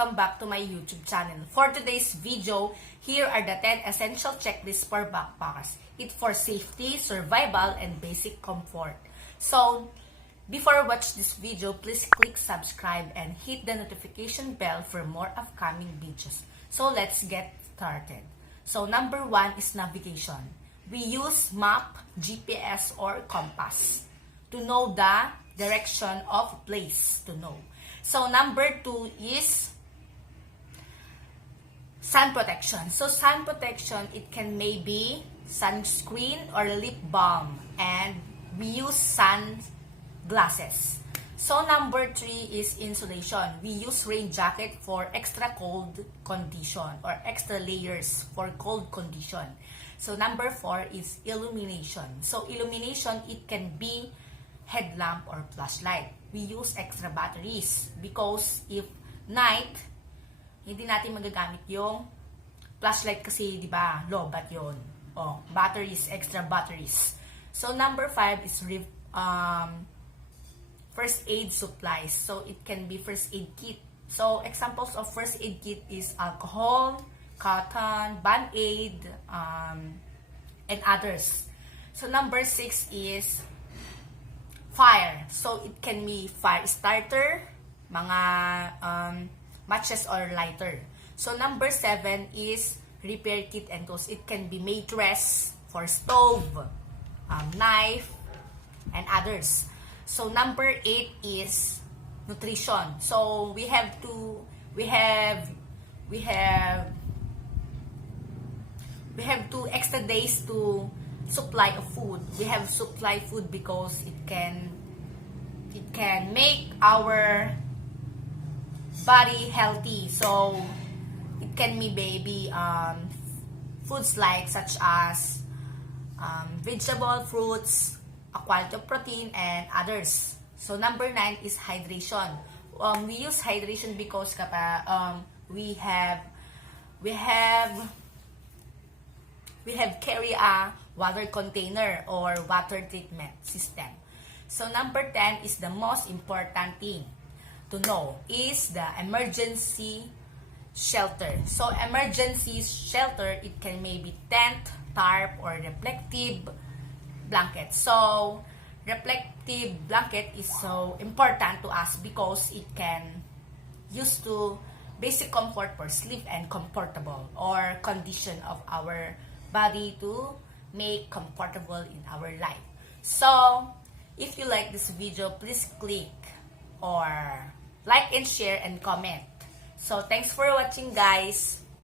welcome back to my YouTube channel. For today's video, here are the 10 essential checklists for backpackers. It's for safety, survival, and basic comfort. So, before watch this video, please click subscribe and hit the notification bell for more upcoming videos. So, let's get started. So, number 1 is navigation. We use map, GPS, or compass to know the direction of place to know. So, number 2 is sun protection. So, sun protection, it can maybe sunscreen or lip balm. And we use sun glasses. So, number 3 is insulation. We use rain jacket for extra cold condition or extra layers for cold condition. So, number 4 is illumination. So, illumination, it can be headlamp or flashlight. We use extra batteries because if night, hindi natin magagamit yung flashlight kasi, di ba, low-bat yun. Oh, batteries, extra batteries. So, number 5 is first aid supplies. So, it can be first aid kit. So, examples of first aid kit is alcohol, cotton, band-aid, and others. So, number 6 is fire. So, it can be fire starter, mga matches or lighter. So, number 7 is repair kit and tools. It can be mattress for stove, knife, and others. So, number 8 is nutrition. So, we have two extra days to supply of food. We have supply food because it can make our body healthy. So it can be maybe foods like such as vegetable, fruits, a quality of protein, and others. So number 9 is hydration. We use hydration because we have carry a water container or water treatment system. So number 10 is the most important thing to know is the emergency shelter. So emergency shelter, it can maybe tent, tarp, or reflective blanket. So reflective blanket is so important to us because it can use to basic comfort for sleep and comfortable or condition of our body to make comfortable in our life. So, if you like this video, please click or like and share and comment. So, thanks for watching, guys.